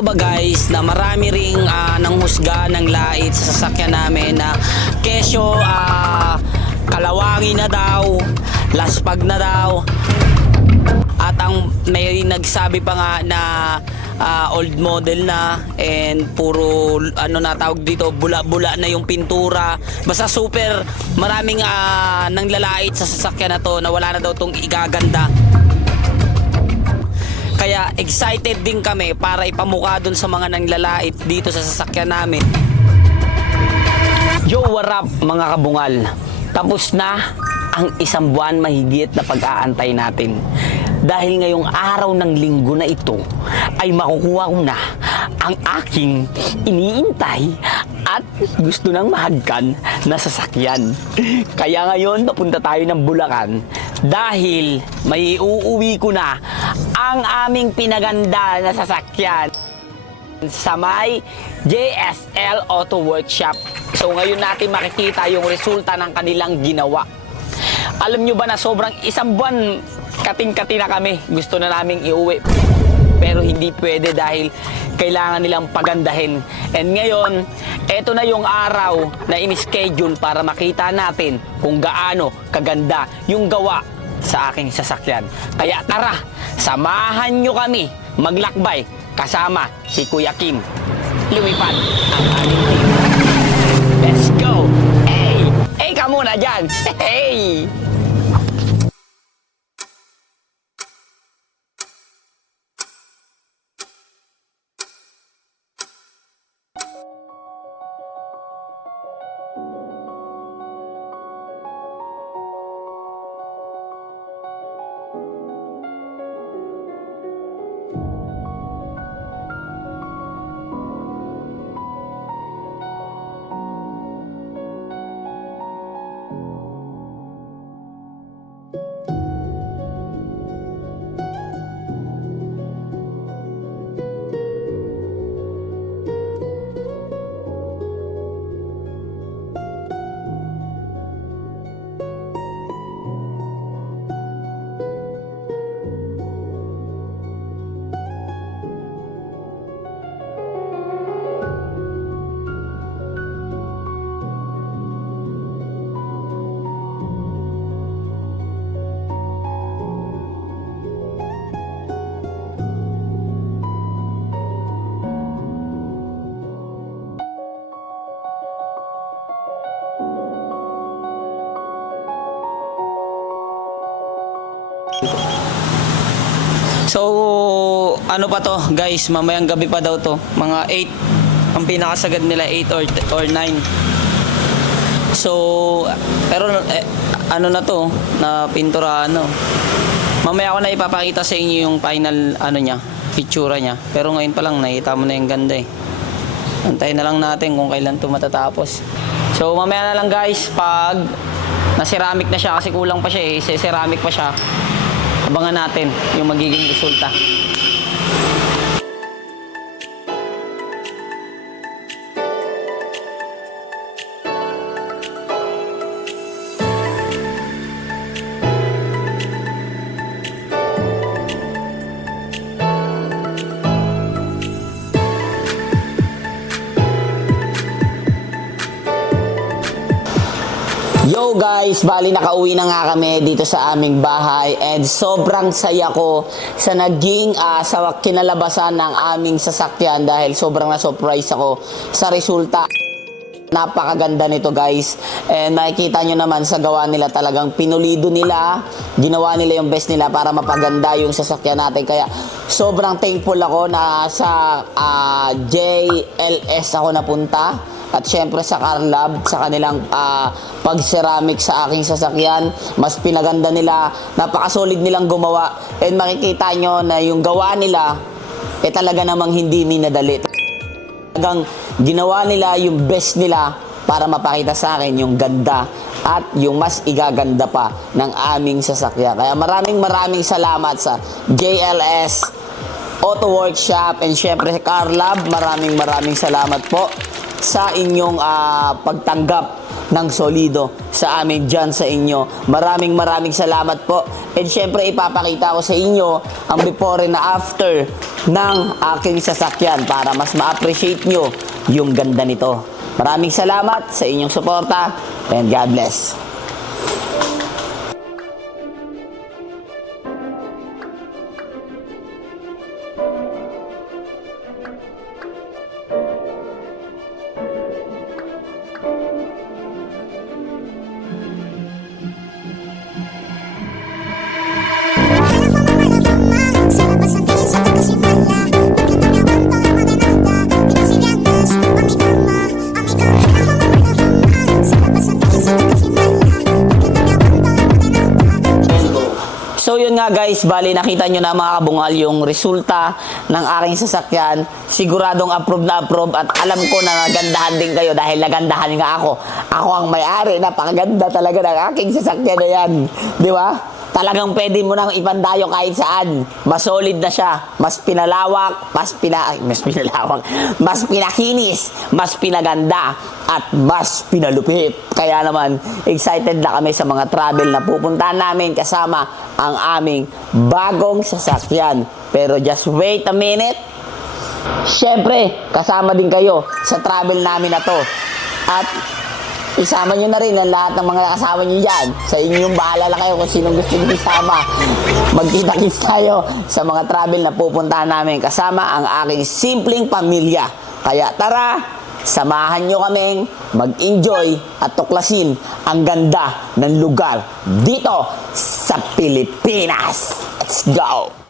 Ba guys na marami ring nanghusga ng lait sa sasakyan namin na kesyo kalawangi na daw, laspag na daw, at ang may nagsabi pa nga na old model na and puro na tawag dito, bula-bula na yung pintura. Basta super maraming nanglalait sa sasakyan na to na wala na daw tong igaganda. Kaya excited din kami para ipamukha dun sa mga nanglalait dito sa sasakyan namin. Yo, what up mga kabungal? Tapos na ang isang buwan mahigit na pag-aantay natin. Dahil ngayong araw ng linggo na ito ay makukuha ko na ang aking iniintay at gusto nang mahagkan na sasakyan. Kaya ngayon papunta tayo ng Bulacan dahil may uuwi ko na ang aming pinaganda na sasakyan sa may JSL Auto Workshop. So ngayon natin makikita yung resulta ng kanilang ginawa. Alam nyo ba na sobrang isang buwan kating-kati na kami, gusto na naming iuwi, pero hindi pwede dahil kailangan nilang pagandahin. And ngayon, eto na yung araw na in-schedule para makita natin kung gaano kaganda yung gawa sa aking sasakyan. Kaya tara, samahan nyo kami maglakbay kasama si Kuya Kim. Lumipad ang aming team. Let's go! Hey! Hey ka muna dyan! Hey! So, ano pa to guys, mamayang gabi pa daw to, mga 8 ang pinakasagad nila, 8 or 9. So, pero ano na to, na pintura mamaya ko na ipapakita sa inyo yung final niya, picture niya, pero ngayon pa lang nakita mo na yung ganda antayin na lang natin kung kailan to matatapos. So mamaya na lang guys, pag na ceramic na siya, kasi kulang pa siya ceramic pa siya, abangan natin yung magiging resulta. Yo guys, bali nakauwi na nga kami dito sa aming bahay and sobrang saya ko sa naging sa kinalabasan ng aming sasakyan dahil sobrang na-surprise ako sa resulta. Napakaganda nito guys, and makikita nyo naman sa gawa nila, talagang pinulido nila, ginawa nila yung best nila para mapaganda yung sasakyan natin. Kaya sobrang thankful ako na sa JLS ako napunta. At syempre sa Car Lab, sa kanilang pag-ceramic sa aking sasakyan, mas pinaganda nila, napakasolid nilang gumawa. And makikita nyo na yung gawa nila, talaga namang hindi minadali. Talagang ginawa nila yung best nila para mapakita sa akin yung ganda at yung mas igaganda pa ng aming sasakyan. Kaya maraming salamat sa JLS Auto Workshop and syempre sa Car Lab. Maraming salamat po sa inyong pagtanggap ng solido sa amin dyan sa inyo. Maraming salamat po. And syempre ipapakita ko sa inyo ang before and after ng aking sasakyan para mas ma-appreciate nyo yung ganda nito. Maraming salamat sa inyong suporta and God bless. So yun nga guys, bali nakita nyo na mga kabungal yung resulta ng aking sasakyan. Siguradong approve na approve at alam ko na nagandahan din kayo dahil nagandahan nga ako. Ako ang may-ari, napakaganda talaga ng aking sasakyan na yan. Di ba? Talagang pwede mo nang ipandayo kahit saan. Mas solid na siya. Mas pinalawak, mas pinakinis, mas pinaganda, at mas pinalupit. Kaya naman, excited na kami sa mga travel na pupuntahan namin kasama ang aming bagong sasakyan. Pero just wait a minute. Siyempre, kasama din kayo sa travel namin na to. At isama nyo na rin ang lahat ng mga kasama nyo dyan. Sa inyong bahala lang kayo kung sinong gusto nyo isama. Magkita-kits tayo sa mga travel na pupuntahan namin kasama ang aking simpleng pamilya. Kaya tara, samahan nyo kaming mag-enjoy at tuklasin ang ganda ng lugar dito sa Pilipinas. Let's go!